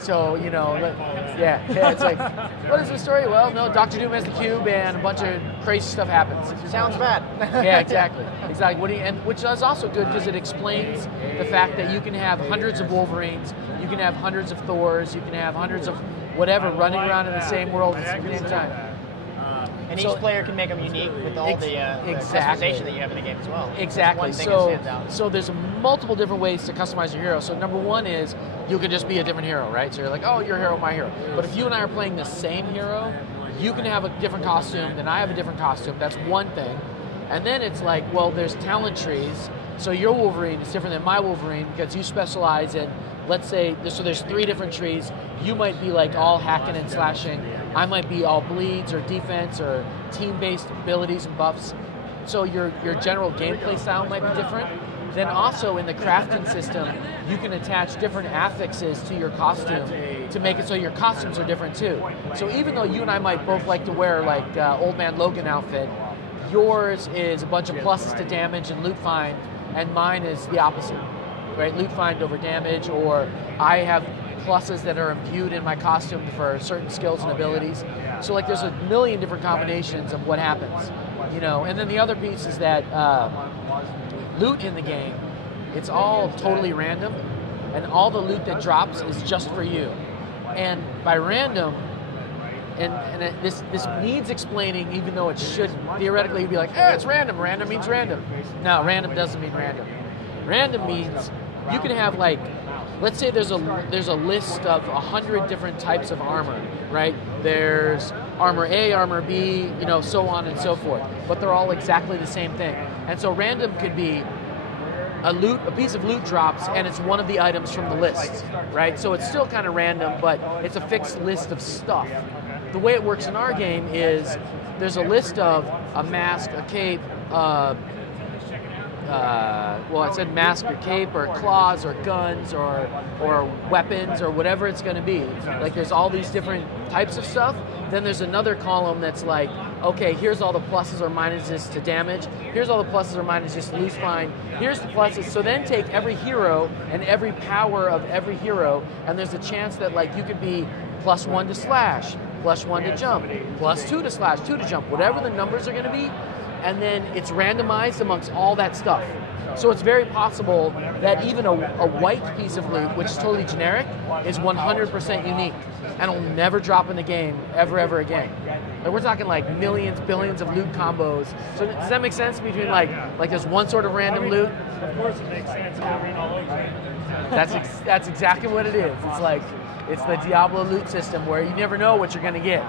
So, you know, yeah, it's like, what is the story? Well, no, Dr. Doom has the cube and a bunch of crazy stuff happens. Sounds bad. Yeah, exactly. Exactly. What do you, and which is also good because it explains the fact that you can have hundreds of Wolverines, you can have hundreds of Thors, you can have hundreds of whatever running around in the same world at the same time. And each player can make them unique with all the customization that you have in the game as well. Exactly. So there's multiple different ways to customize your hero. So number one is you can just be a different hero, right? So you're like, oh, your hero, my hero. But if you and I are playing the same hero, you can have a different costume, then I have a different costume. That's one thing. And then it's like, well, there's talent trees. So your Wolverine is different than my Wolverine because you specialize in, let's say, so there's 3 different trees. You might be like all hacking and slashing. I might be all bleeds or defense or team-based abilities and buffs. So your general gameplay style might be different. Then also in the crafting system, you can attach different affixes to your costume to make it so your costumes are different too. So even though you and I might both like to wear like Old Man Logan outfit, yours is a bunch of pluses to damage and loot find, and mine is the opposite, right? Loot find over damage, or I have pluses that are imbued in my costume for certain skills and abilities. So like there's a million different combinations of what happens, you know. And then the other piece is that loot in the game, it's all totally random, and all the loot that drops is just for you. And by random, this needs explaining, even though it should theoretically be like, it's random. Random means random. No, random doesn't mean random. Random means you can have like, let's say there's a list of 100 different types of armor, right? There's armor A, armor B, you know, so on and so forth. But they're all exactly the same thing. And so random could be a piece of loot drops and it's one of the items from the list, right? So it's still kind of random, but it's a fixed list of stuff. The way it works in our game is there's a list of a mask, a cape, well, it said mask or cape or claws or guns or weapons or whatever it's going to be. Like there's all these different types of stuff. Then there's another column that's like, okay, here's all the pluses or minuses to damage. Here's all the pluses or minuses to loot find. Here's the pluses. So then take every hero and every power of every hero, and there's a chance that like you could be +1 to slash, +1 to jump, +2 to slash, 2 to jump, whatever the numbers are going to be. And then it's randomized amongst all that stuff. So it's very possible that even a white piece of loot, which is totally generic, is 100% unique and will never drop in the game ever again. Like we're talking like millions, billions of loot combos. So does that make sense between like there's one sort of random loot? Of course it makes sense. That's exactly what it is. It's like, it's the Diablo loot system where you never know what you're going to get.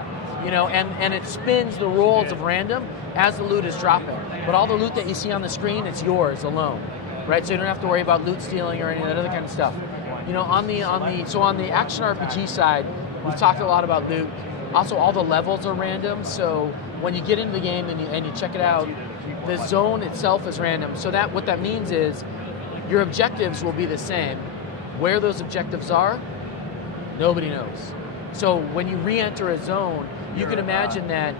You know, and it spins the rolls of random as the loot is dropping. But all the loot that you see on the screen, it's yours alone, right? So you don't have to worry about loot stealing or any of that other kind of stuff. You know, on the action RPG side, we've talked a lot about loot. Also, all the levels are random. So when you get into the game and you check it out, the zone itself is random. So that what that means is your objectives will be the same. Where those objectives are, nobody knows. So when you re-enter a zone, you can imagine that,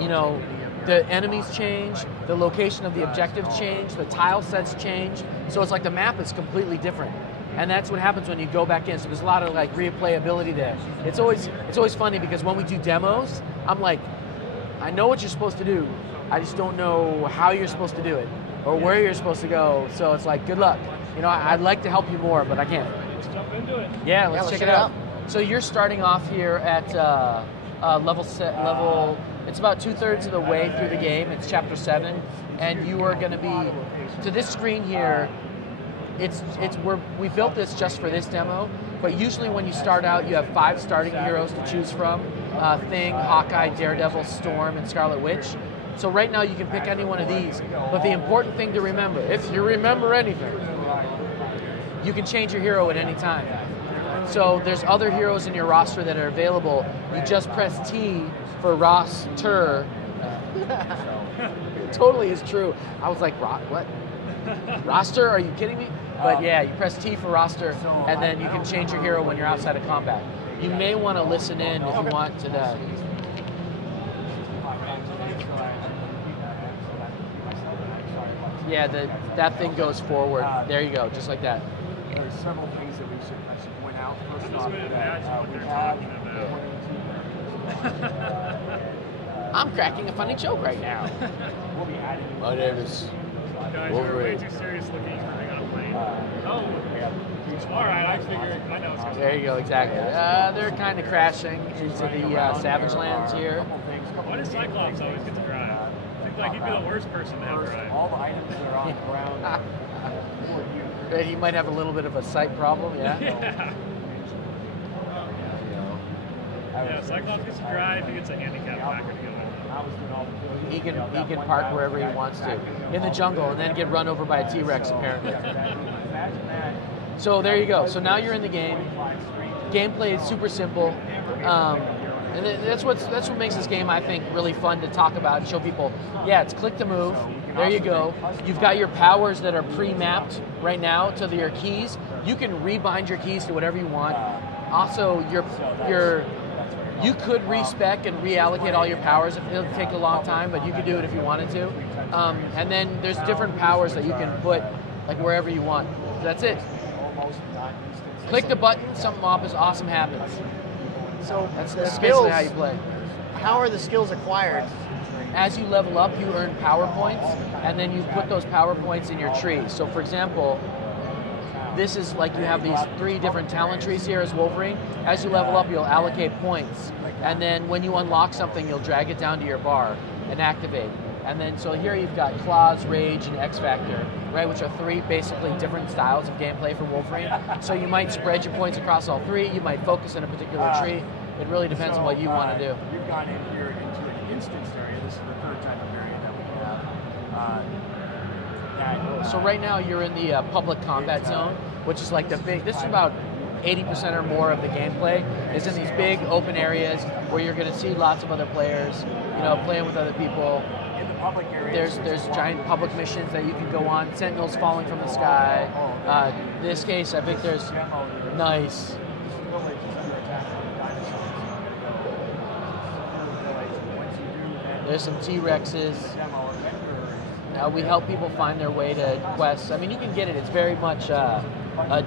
you know, the enemies change, the location of the objectives change, the tile sets change. So it's like the map is completely different. And that's what happens when you go back in. So there's a lot of like replayability there. It's always funny because when we do demos, I'm like, I know what you're supposed to do. I just don't know how you're supposed to do it or where you're supposed to go. So it's like, good luck. You know, I'd like to help you more, but I can't. Let's jump into it. Yeah, let's check it out. So you're starting off here at level. It's about 2/3 of the way through the game. It's chapter 7, and you are going to be to this screen here. We built this just for this demo, but usually when you start out, you have 5 starting heroes to choose from: Thing, Hawkeye, Daredevil, Storm, and Scarlet Witch. So right now you can pick any one of these. But the important thing to remember, if you remember anything, you can change your hero at any time. So there's other heroes in your roster that are available. You just press T for roster. Totally is true. I was like, what? Roster? Are you kidding me? But yeah, you press T for roster, and then you can change your hero when you're outside of combat. You may want to listen in if you want to that. Yeah, that thing goes forward. There you go, just like that. There are several things that I should point I'm just going to imagine what they're talking about. I'm cracking a funny joke right now. My name is Guys, you're way too serious looking for being on a plane. All right, I figured. I know. It's There you go, exactly. They're kind of crashing into the Savage Lands here. Why does Cyclops always get to drive? Seems like he'd be the worst person to have drive. All the items that are on the ground. But he might have a little bit of a sight problem, yeah? Yeah, Cyclops gets to drive, he gets a handicap backer to go with. He can park wherever he wants to in the jungle and then get run over by a T-Rex apparently. So there you go. So now you're in the game. Gameplay is super simple, and that's what makes this game, I think, really fun to talk about and show people. Yeah, it's click to move. There you go. You've got your powers that are pre-mapped right now to your keys. You can rebind your keys to whatever you want. Also, you could respec and reallocate all your powers. It'll take a long time, but you could do it if you wanted to. And then there's different powers that you can put like wherever you want. That's it. Click the button, something awesome happens. So That's the skills, basically how you play. how are the skills acquired? As you level up, you earn power points, and then you put those power points in your tree. So for example, this is like you have these 3 different talent trees here as Wolverine. As you level up, you'll allocate points. And then when you unlock something, you'll drag it down to your bar and activate. And then, so here you've got Claws, Rage, and X Factor, right, which are 3 basically different styles of gameplay for Wolverine. So you might spread your points across all 3, you might focus on a particular tree. It really depends on what you want to do. You've gone in here into an instance area. This is the 3rd type of area that we have. So right now you're in the public combat zone, which is like this is about 80% or more of the gameplay is in these big open areas where you're going to see lots of other players, playing with other people. There's giant public missions that you can go on. Sentinels falling from the sky. In this case, I think there's nice. There's some T-Rexes. We help people find their way to quests. I mean, you can get it. It's very much a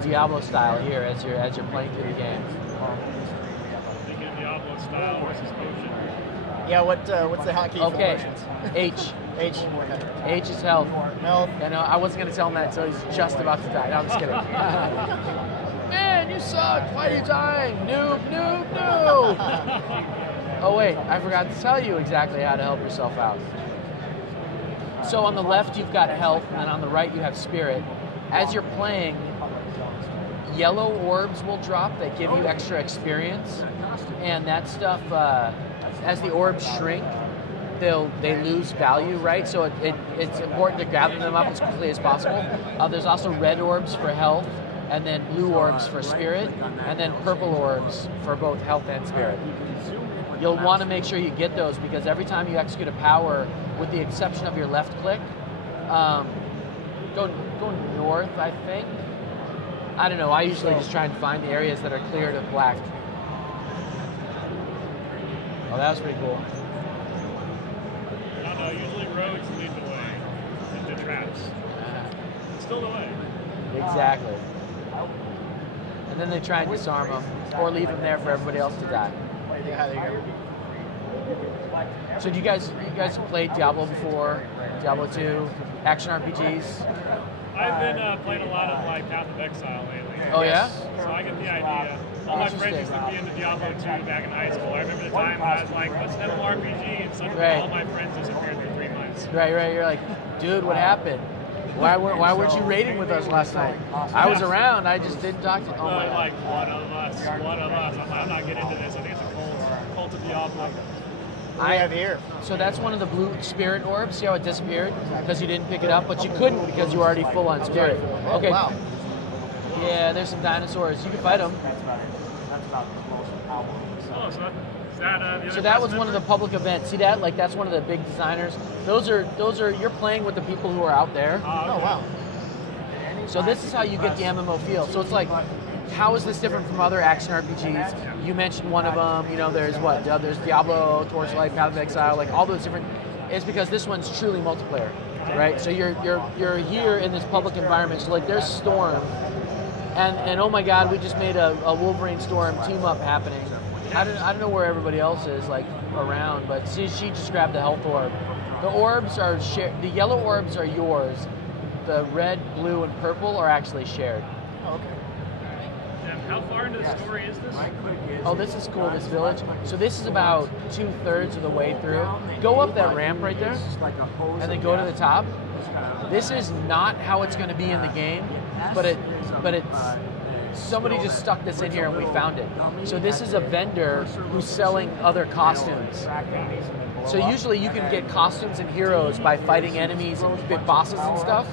Diablo style here as you're playing through the game. Thinking Diablo style versus potion. Yeah, what's the hotkey for potions? H. H. H is health. Health. I know, I wasn't going to tell him that until he's just about to die. No, I'm just kidding. Man, you suck. Why are you dying? Noob, noob, noob. Oh, wait, I forgot to tell you exactly how to help yourself out. So on the left, you've got health, and then on the right, you have spirit. As you're playing, yellow orbs will drop that give you extra experience, and that stuff, as the orbs shrink, they lose value, right? So it's important to gather them up as quickly as possible. There's also red orbs for health, and then blue orbs for spirit, and then purple orbs for both health and spirit. You'll want to make sure you get those because every time you execute a power, with the exception of your left click, go north, I think. I don't know, I usually just try and find the areas that are cleared of black. Oh, that was pretty cool. I don't know, usually roads lead the way into traps. It's still the way. Exactly. And then they try and disarm them, or leave them there for everybody else to die. Yeah, there you go. So you guys have played Diablo before? Diablo 2, action RPGs? I've been playing a lot of like Path of Exile lately. Oh yeah? So I get the idea. All my friends used to be into Diablo 2 back in high school. I remember the time when I was like, what's an MMORPG? And suddenly all my friends disappeared for 3 months. Right. You're like, dude, what happened? Why weren't you raiding with us last night? I was around. I just didn't talk to you. Oh my God. Like one of us. I'm not getting into this. I think it's a cult of Diablo. I have here. So that's one of the blue spirit orbs. See how it disappeared? Because you didn't pick it up, but you couldn't because you were already full on spirit. Okay. Wow. Yeah, there's some dinosaurs. You can fight them. That's about the most powerful. Oh, so that the So that was one of the public events. See that? Like that's one of the big designers. Those are you're playing with the people who are out there. Oh wow. So this is how you get the MMO feel. So it's like, how is this different from other action RPGs? You mentioned one of them. There's what? There's Diablo, Torchlight, Path of Exile, like all those different. It's because this one's truly multiplayer, right? So you're here in this public environment. So like there's Storm, And oh my God, we just made a Wolverine Storm team up happening. I don't know where everybody else is like around, but she just grabbed the health orb. The orbs are shared. The yellow orbs are yours. The red, blue, and purple are actually shared. Oh, okay. How far into the story is this? Oh, this is cool, this village. So this is about 2/3 of the way through. Go up that ramp right there, and then go to the top. This is not how it's going to be in the game, but it's somebody just stuck this in here and we found it. So this is a vendor who's selling other costumes. So usually you can get costumes and heroes by fighting enemies and big bosses and stuff.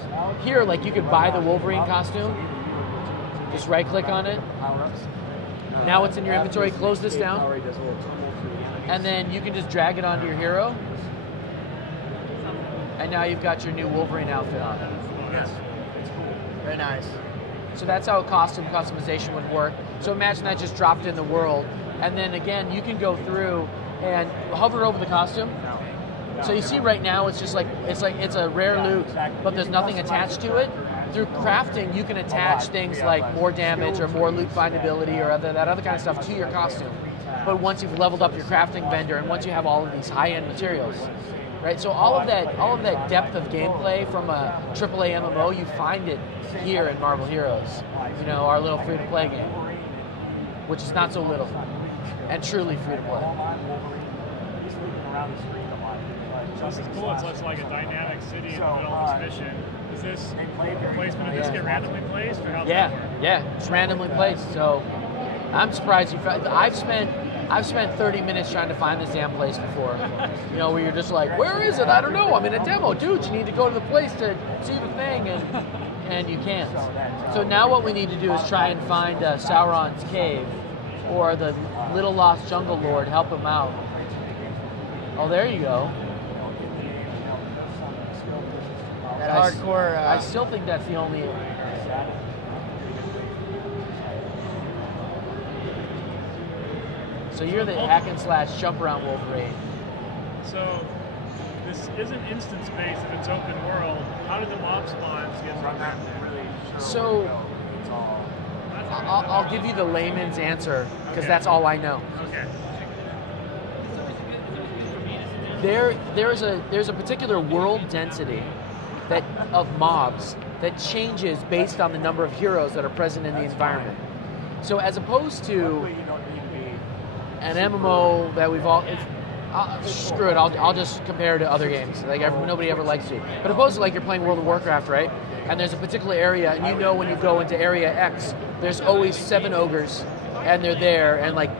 Here, like you could buy the Wolverine costume, just right click on it. Now it's in your inventory, close this down. And then you can just drag it onto your hero. And now you've got your new Wolverine outfit on. Yes. Very nice. So that's how costume customization would work. So imagine that just dropped in the world. And then again, you can go through and hover over the costume. So you see right now it's just like it's a rare loot, but there's nothing attached to it. Through crafting, you can attach things like more damage or more loot findability or that other kind of stuff to your costume. But once you've leveled up your crafting vendor and once you have all of these high-end materials, right? So all of that depth of gameplay from a AAA MMO, you find it here in Marvel Heroes. You know, our little free-to-play game, which is not so little and truly free-to-play. This is cool. It's like a dynamic city in the middle of this mission. Is this placement of this get randomly placed, or how? Yeah, it's randomly placed. So I'm surprised you found. I've spent 30 minutes trying to find this damn place before. You know, where you're just like, where is it? I don't know. I'm in a demo, dude. You need to go to the place to see the thing, and you can't. So now what we need to do is try and find Sauron's cave, or the Little Lost Jungle Lord. Help him out. Oh, there you go. That hardcore. I still think that's the only. So you're the hack and slash jump around Wolverine. So this isn't instance based if it's open world. How did the mob spawns get run that? So I'll give you the layman's answer because that's all I know. Okay. There's a particular world density of mobs that changes based on the number of heroes that are present in the environment. So as opposed to an MMO that we've all, screw it, I'll just compare to other games. Like nobody ever likes to. But opposed to like you're playing World of Warcraft, right? And there's a particular area, and you know when you go into area X, there's always 7 ogres, and they're there, and like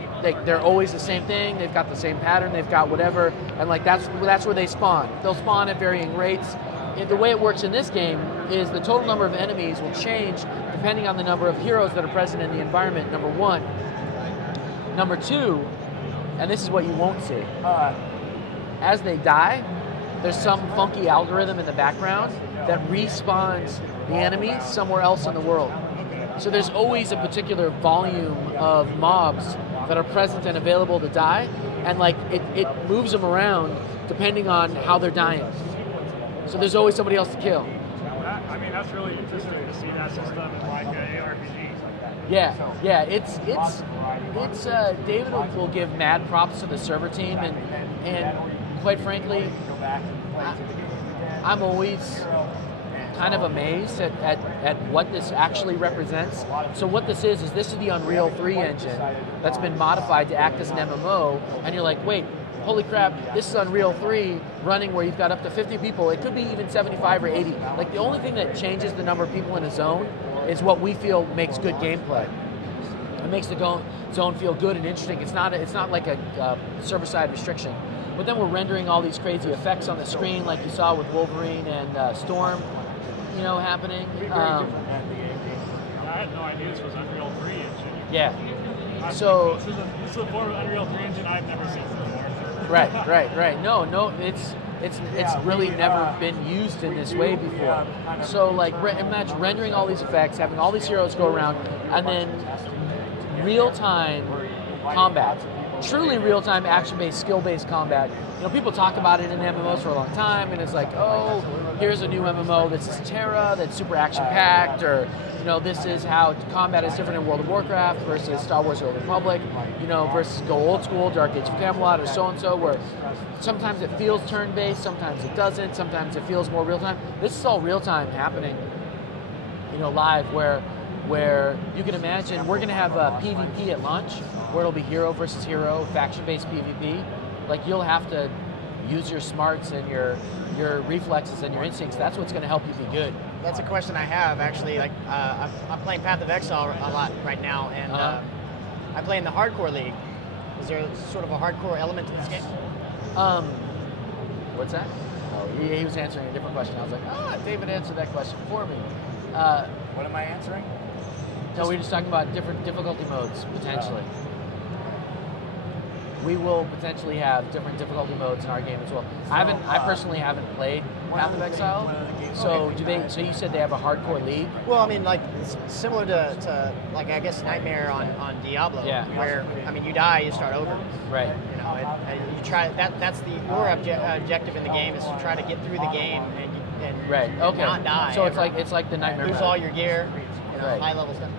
they're always the same thing. They've got the same pattern. They've got whatever, and like that's where they spawn. They'll spawn at varying rates. The way it works in this game is the total number of enemies will change depending on the number of heroes that are present in the environment, number one. Number two, and this is what you won't see, as they die, there's some funky algorithm in the background that respawns the enemy somewhere else in the world. So there's always a particular volume of mobs that are present and available to die, and like it moves them around depending on how they're dying. So there's always somebody else to kill. I mean, that's really interesting to see that system in like ARPGs. Yeah. It's David will give mad props to the server team, and quite frankly, I'm always kind of amazed at what this actually represents. So what this is this is the Unreal 3 engine that's been modified to act as an MMO, and you're like, wait, holy crap, this is Unreal 3 running where you've got up to 50 people. It could be even 75 or 80. Like the only thing that changes the number of people in a zone is what we feel makes good gameplay. It makes the zone feel good and interesting. It's not like a server-side restriction. But then we're rendering all these crazy effects on the screen like you saw with Wolverine and Storm, happening. I had no idea this was Unreal 3 engine. Yeah. So this is a form of Unreal 3 engine I've never seen before. Right. No, it's really never been used in this way before. So like imagine rendering all these effects, having all these heroes go around, and then real-time combat. Truly real-time action-based, skill-based combat. People talk about it in MMOs for a long time, and it's like, oh, here's a new MMO that's Terra, that's super action-packed, or this is how combat is different in World of Warcraft versus Star Wars: The Old Republic, versus go old school, Dark Age of Camelot, or so-and-so, where sometimes it feels turn-based, sometimes it doesn't, sometimes it feels more real-time. This is all real-time happening, live, where you can imagine we're going to have a PvP at launch, where it'll be hero versus hero, faction-based PvP. Like, you'll have to use your smarts and your reflexes and your instincts. That's what's going to help you be good. That's a question I have, actually. Like, I'm playing Path of Exile a lot right now, and I play in the Hardcore League. Is there sort of a hardcore element to this game? What's that? Oh, he was answering a different question. I was like, David answered that question for me. What am I answering? No, we're just talking about different difficulty modes, potentially. We will potentially have different difficulty modes in our game as well. I personally haven't played Path of Exile. So so you said they have a hardcore league? Well, I mean, like, it's similar to like, I guess, Nightmare on Diablo, where, I mean, you die, you start over. Right. You try that's your objective in the game is to try to get through the game and not die. So it's like the Nightmare. Lose all your gear, high level stuff.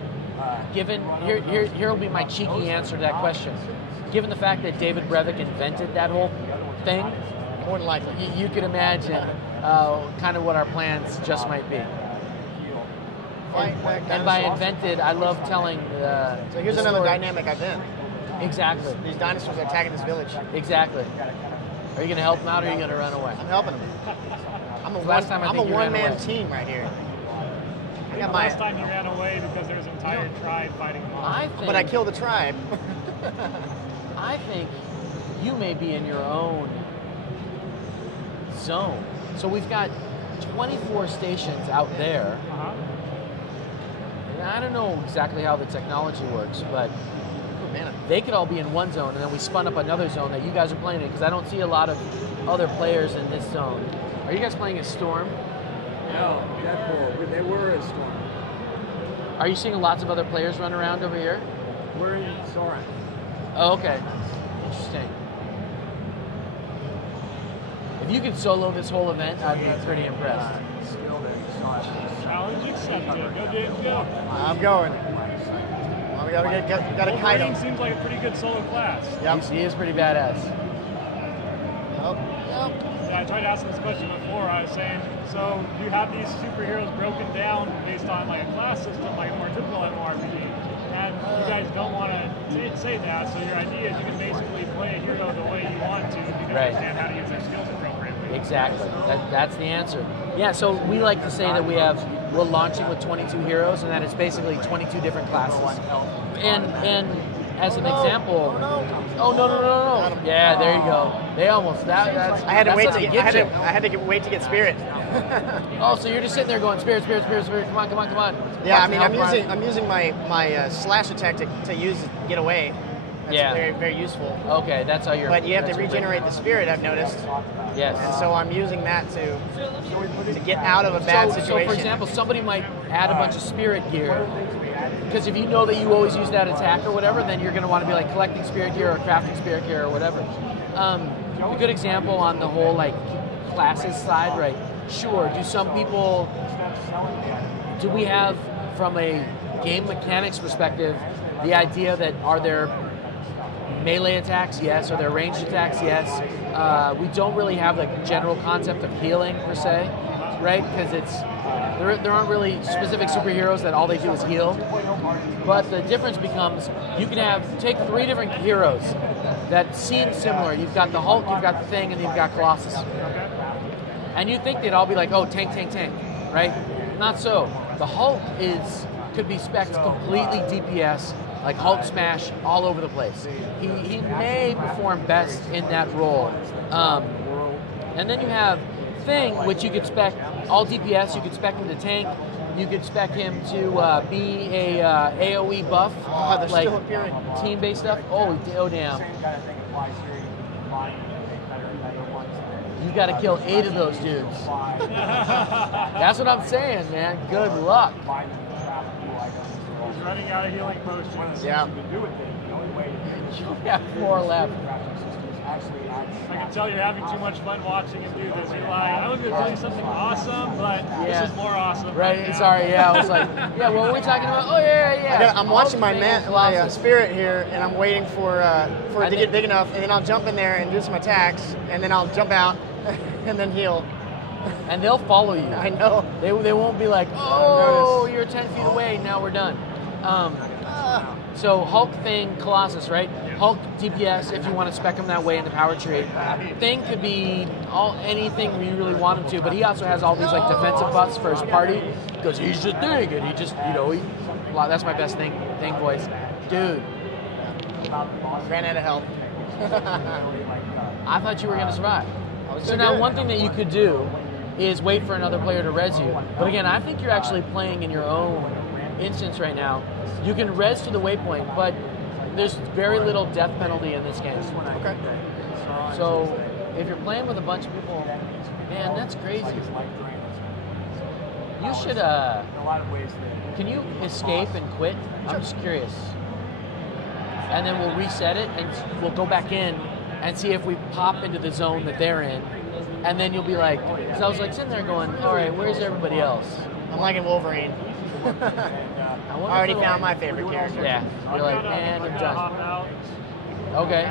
Given here will be my cheeky answer to that question. Given the fact that David Brevik invented that whole thing, more than likely, you could imagine kind of what our plans just might be. And by invented, I love telling. So here's another dynamic I've been. Exactly. These dinosaurs are attacking this village. Exactly. Are you going to help them out, or are you going to run away? I'm helping them. I'm a one-man team right here. I got last time you ran away because there's an entire tribe fighting them off. But I killed the tribe. I think you may be in your own zone. So we've got 24 stations out there. I don't know exactly how the technology works, but they could all be in one zone, and then we spun up another zone that you guys are playing in, because I don't see a lot of other players in this zone. Are you guys playing as Storm? No, Deadpool. They were a Storm. Are you seeing lots of other players run around over here? We're in Soren. Oh, okay. Interesting. If you could solo this whole event, I'd be pretty impressed. Challenge accepted. Go, James, go. I'm going. We gotta kite him. Seems like a pretty good solo class. Yep. He is pretty badass. Yep. Yeah, I tried to ask this question before. I was saying, so you have these superheroes broken down based on like a class system, like a more typical MMORPG. And you guys don't want to say that, so your idea is you can basically play a hero the way you want to, because you understand how to use their skills appropriately. Exactly. That's the answer. Yeah, so we like to say that we're launching with 22 heroes, and that it's basically 22 different classes. And as an example, oh no. Yeah, there you go. They almost that's. I had to wait to wait to get spirit. Oh, so you're just sitting there going spirit. Come on. Yeah, I mean, I'm using my slash attack to get away. That's very, very useful. Okay, that's how you're. But you have to regenerate the spirit, I've noticed. Yes. And so I'm using that to get out of a bad situation. So, for example, somebody might add a bunch of spirit gear, because if you know that you always use that attack or whatever, then you're going to want to be like collecting spirit gear or crafting spirit gear or whatever. A good example on the whole like classes side, right? Sure. Do we have, from a game mechanics perspective, the idea that are there melee attacks? Yes. Are there ranged attacks? Yes. We don't really have the general concept of healing per se, right? Because there aren't really specific superheroes that all they do is heal. But the difference becomes you can take 3 different heroes that seem similar. You've got the Hulk, you've got the Thing, and you've got Colossus. And you think they'd all be like, oh, tank, right? Not so. The Hulk could be spec'd completely DPS, like Hulk smash all over the place. He may perform best in that role. And then you have Thing, which you could spec all DPS. You could spec him to tank. You could spec him to be a AOE buff, like team-based stuff. Oh damn! You got to kill 8 of those dudes. That's what I'm saying, man. Good luck. He's running out of healing potions. Yeah. You have 4 left. actually adds. I can tell you're having too much fun watching him do this. You're like, I was going to tell you something awesome, but this is more awesome. Right, now. sorry, yeah, I was like, yeah, what were we talking about? Oh, yeah. I'm watching my spirit here, and I'm waiting for it to get big enough, and then I'll jump in there and do some attacks, and then I'll jump out, and then heal. And they'll follow you. I know. They won't be like, oh, you're 10 feet away, now we're done. So Hulk, Thing, Colossus, right? Hulk DPS if you want to spec him that way in the power tree. Thing could be anything you really want him to, but he also has all these like defensive buffs for his party because he's just Thing, and he just that's my best Thing voice, dude. Ran out of health. I thought you were gonna survive. So now one thing that you could do is wait for another player to res you. But again, I think you're actually playing in your own instance right now. You can res to the waypoint, but there's very little death penalty in this game. Okay. So if you're playing with a bunch of people, man, that's crazy. You should, can you escape and quit? I'm just curious. And then we'll reset it and we'll go back in and see if we pop into the zone that they're in. And then you'll be like, because I was like sitting there going, all right, where's everybody else? I'm liking Wolverine. I already found my favorite character. Yeah. You're like, man, I'm done. Okay.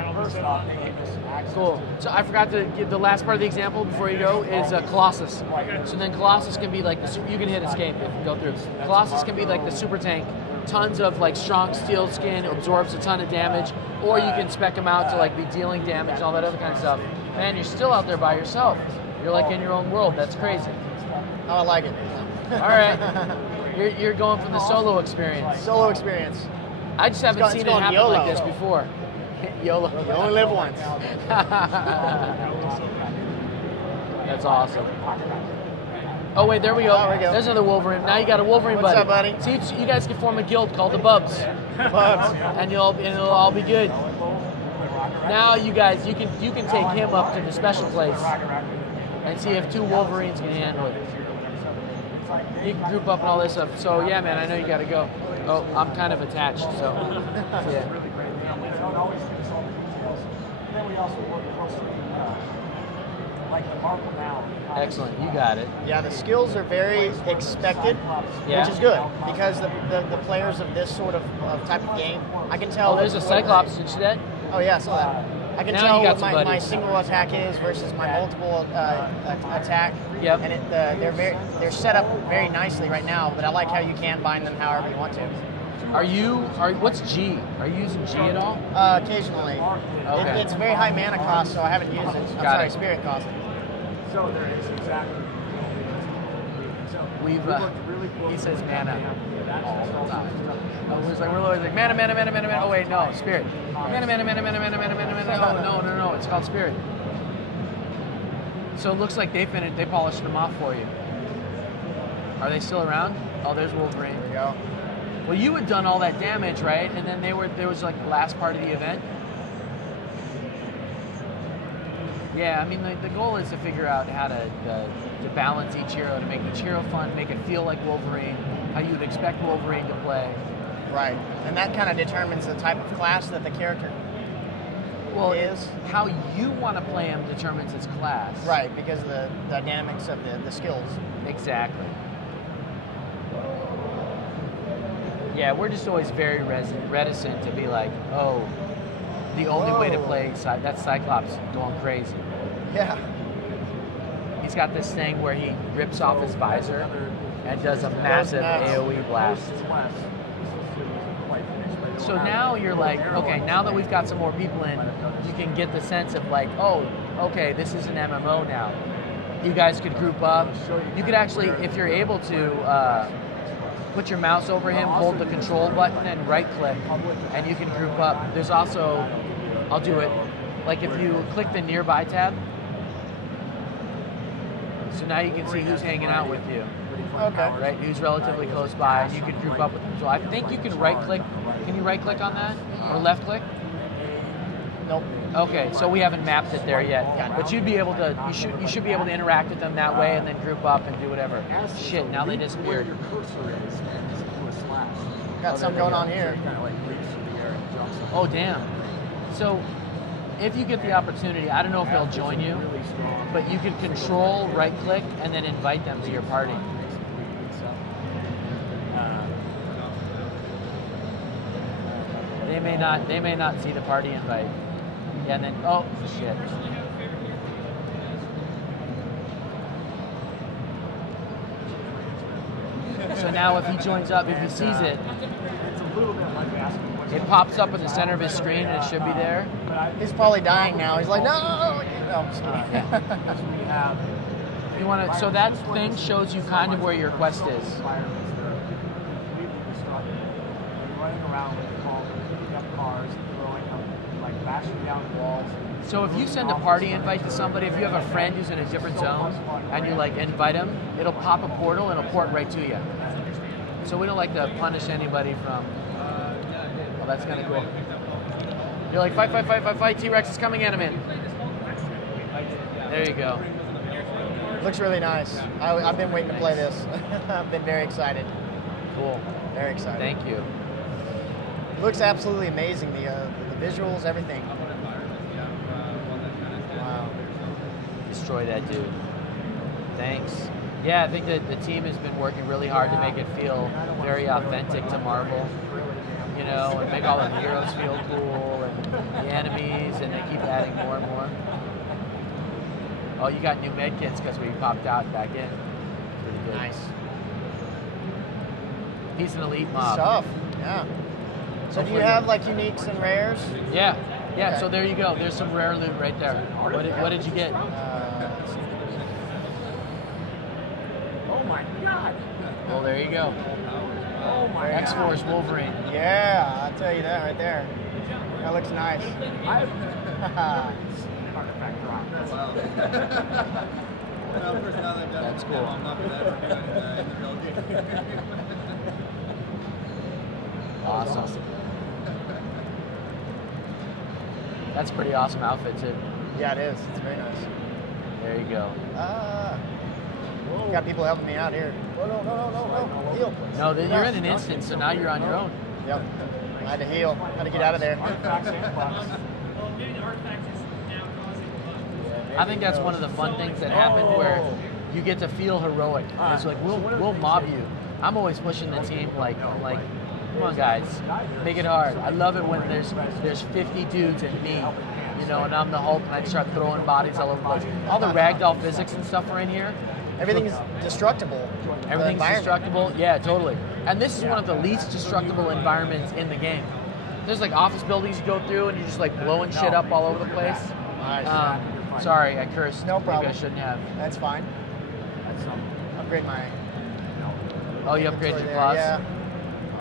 Cool. So I forgot to give the last part of the example before you go is Colossus. So then Colossus can be like you can hit escape if you go through. Colossus can be like the super tank. Tons of like strong steel skin, absorbs a ton of damage, or you can spec them out to like be dealing damage and all that other kind of stuff. Man, you're still out there by yourself. You're like in your own world. That's crazy. Oh, I like it. All right. You're going for the solo experience. Solo experience. I just haven't seen it happen YOLO. like this before. YOLO. You only live once. That's awesome. Oh wait, there we go. Oh, there we go. There's another Wolverine. Now you got a Wolverine What's buddy. up, buddy? See, you guys can form a guild called the Bubs, Bubs. and it'll all be good. Now you guys, you can take him up to the special place and see if two Wolverines can handle it. You can group up and all this stuff. So yeah, man, I know you got to go. Oh, I'm kind of attached, so yeah. Excellent, you got it. Yeah, the skills are very expected, which is good because the players of this sort of type of game, I can tell. Oh, there's a Cyclops. Did you see that? Oh yeah, I saw that. I can Now tell what my single attack is versus my multiple attack. Yep. And they're set up very nicely right now, but I like how you can bind them however you want to. What's G? Are you using G at all? Occasionally. Okay. It's very high mana cost, so I haven't used it. Got it. Spirit cost. So there is exactly. We've he says mana all the time. We're always like mana. Oh wait, no, spirit. Mana. Oh no. It's called spirit. So it looks like they polished them off for you. Are they still around? Oh, there's Wolverine. There we go. Well, you had done all that damage, right? And then there was like the last part of the event. Yeah, I mean, the goal is to figure out how to balance each hero, to make each hero fun, make it feel like Wolverine, how you would expect Wolverine to play. Right, and that kind of determines the type of class that the character is. How you want to play him determines its class. Right, because of the dynamics of the skills. Exactly. Yeah, we're just always very reticent to be like, oh, the only way to play that Cyclops going crazy. Yeah. He's got this thing where he rips off his visor and does a massive AoE blast. So now you're like, okay, now that we've got some more people in, you can get the sense of like, oh, okay, this is an MMO now. You guys could group up. You could actually, if you're able to, put your mouse over him, hold the control button, and right-click, and you can group up. There's also, I'll do it, like if you click the nearby tab, so now you can see who's hanging out with you. Okay. Right, who's relatively close by, and you can group up with them. So I think you can right-click. Can you right-click on that, or left-click? Nope. Okay, so we haven't mapped it there yet, but you'd be able to. You should be able to interact with them that way, and then group up and do whatever. Shit, now they disappeared. Got something going on here. Oh damn. So if you get the opportunity, I don't know if they'll join you, but you can control, right-click, and then invite them to your party. They may not see the party invite. Yeah, and then oh shit. So now if he joins up, if he sees it, It's a little bit like asking what's it pops up in the center of his screen and it should be there. He's probably dying now. He's like, no. I'm just kidding. because we have You want to, so that thing shows you kind of where your quest is. environments that are completely destructive. You're running around with picking up cars, throwing them, like bashing down walls. So if you send a party invite to somebody, if you have a friend who's in a different zone and you like invite them, it'll pop a portal and it'll port right to you. So we don't like to punish anybody from, oh, that's kind of cool. You're like, fight, T-Rex is coming at him in. There you go. Looks really nice. I've been waiting to play this. I've been very excited. Cool. Very excited. Thank you. Looks absolutely amazing. The visuals, everything. Wow. Destroy that dude. Thanks. Yeah, I think that the team has been working really hard to make it feel very authentic to Marvel. You know, and make all the heroes feel cool and the enemies, and they keep adding more and more. Oh, you got new med kits because we popped out back in. Pretty good. Nice. He's an elite mob. Stuff. Yeah. So do you have like uniques and rares? Yeah. Okay. So there you go. There's some rare loot right there. What did you get? Oh my God! Well, there you go. Oh my X-Force Wolverine. Yeah, I'll tell you that right there. That looks nice. Artifact drop. That's cool. Awesome. That's a pretty awesome outfit too. Yeah, it is. It's very nice. There you go. Got people helping me out here. No. Heal. No, you're in an instant, so now you're on your own. Yep. I had to heal. Had to get out of there. Artifacts and bugs. I think that's one of the fun things that happen where you get to feel heroic. It's like we'll mob you. I'm always pushing the team like come on guys, make it hard. I love it when there's 50 dudes and me, you know, and I'm the Hulk and I just start throwing bodies all over the place. All the ragdoll physics and stuff are in here. Everything's destructible. Everything's destructible. Yeah, totally. And this is one of the least destructible environments in the game. There's like office buildings you go through and you're just like blowing shit up all over the place. Sorry, I cursed. No problem. Maybe I shouldn't have. That's fine. Upgrade my. Oh, you upgraded your there. claws? Yeah.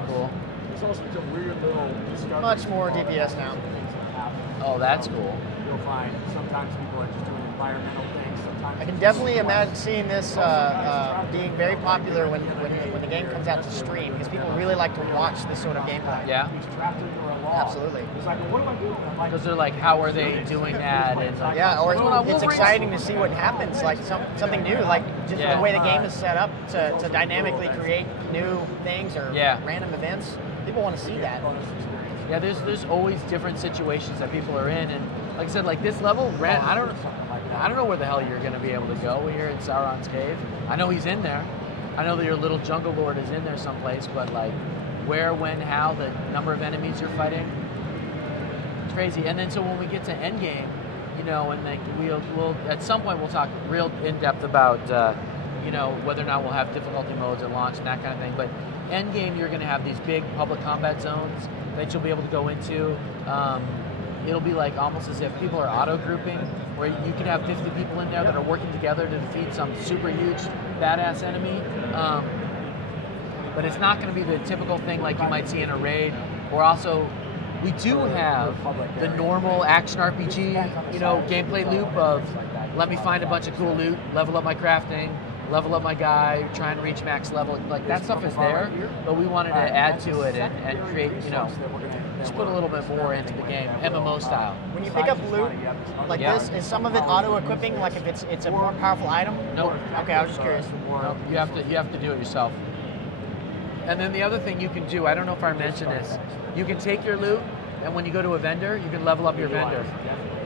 Cool. There's also some weird little discoveries. Much more DPS now. Things that happen. Oh, that's cool. You'll find sometimes people are just doing environmental things. Sometimes I can definitely imagine seeing this being very popular when the game comes out to stream because people really like to watch this sort of gameplay. Yeah. he's trapped under a log. Absolutely. He's like, well, what do I do? And I'm like, Because they're like, how are they doing that? And like, Yeah, or it's Wolverine? exciting to see what happens, like something new, like just Yeah. the way the game is set up to dynamically create new things or Yeah. random events. People want to see that. Yeah, there's always different situations that people are in, and like I said, like this level, I don't know where the hell you're going to be able to go when you're in Sauron's cave. I know he's in there. I know that your little jungle lord is in there someplace, but like where, when, how, the number of enemies you're fighting, it's crazy. And then so when we get to Endgame, you know, and like we'll at some point we'll talk real in depth about you know, whether or not we'll have difficulty modes at launch and that kind of thing. But Endgame, you're going to have these big public combat zones that you'll be able to go into. It'll be like almost as if people are auto-grouping, where you could have 50 people in there that are working together to defeat some super huge, badass enemy. But it's not going to be the typical thing like you might see in a raid. Or also, we do have the normal action RPG, you know, gameplay loop of let me find a bunch of cool loot, level up my crafting, level up my guy, try and reach max level. Like that stuff is there, but we wanted to add to it and create, you know, just put a little bit more into the game, MMO style. When you pick up loot like Yeah. this, is some of it auto-equipping? Like if it's a more powerful item? Nope. Okay, I was just curious. Nope. You have to do it yourself. And then the other thing you can do, I don't know if I mentioned this, you can take your loot, and when you go to a vendor, you can level up your vendor.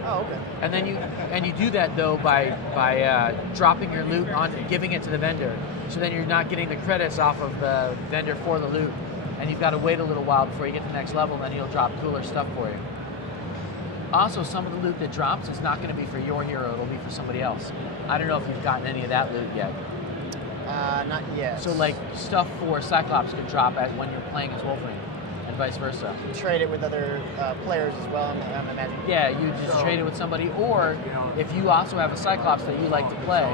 Oh, okay. And then you do that though by dropping your loot on, giving it to the vendor. So then you're not getting the credits off of the vendor for the loot, and you've got to wait a little while before you get to the next level, and then he'll drop cooler stuff for you. Also, some of the loot that drops is not going to be for your hero; it'll be for somebody else. I don't know if you've gotten any of that loot yet. Not yet. So like stuff for Cyclops can drop when you're playing as Wolverine, and vice versa. Trade it with other players as well, I'm imagining. Yeah, you just trade it with somebody, or if you also have a Cyclops that you like to play,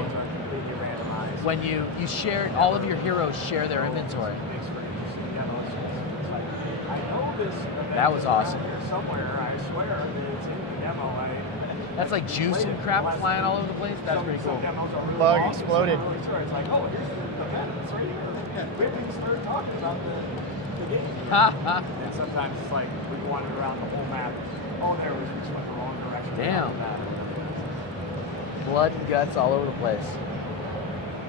when you share, all of your heroes share their inventory. That was awesome. Somewhere, I swear, it's in the demo. That's like juice and crap flying all over the place. That's pretty cool. Bug exploded. It's like, oh, here's the event. It's right here. We haven't even started talking about the game. And sometimes it's like we wandered around the whole map. Oh, there we just went the wrong direction. Damn. Blood and guts all over the place.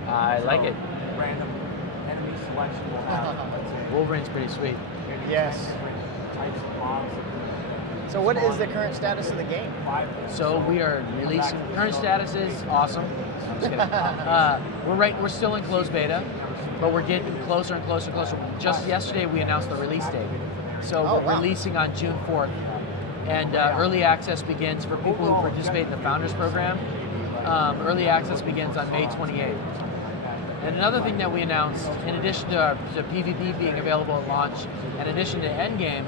I like it. Random enemy selection will have, let's say, Wolverine's pretty sweet. maybe Yes. 10 different types of mobs. So what is the current status of the game? So we are releasing. Current status is awesome. I'm just kidding. We're still in closed beta, but we're getting closer and closer and closer. Just yesterday we announced the release date. So we're releasing on June 4th, and early access begins for people who participate in the Founders Program. Early access begins on May 28th. And another thing that we announced, in addition to PvP being available at launch, in addition to Endgame,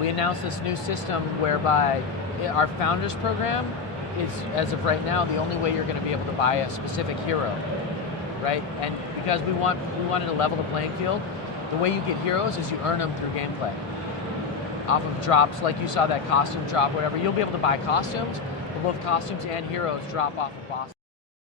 we announced this new system whereby our Founders Program is, as of right now, the only way you're going to be able to buy a specific hero, right? And because we wanted to level the playing field, the way you get heroes is you earn them through gameplay. Off of drops, like you saw that costume drop, whatever, you'll be able to buy costumes, but both costumes and heroes drop off of boss.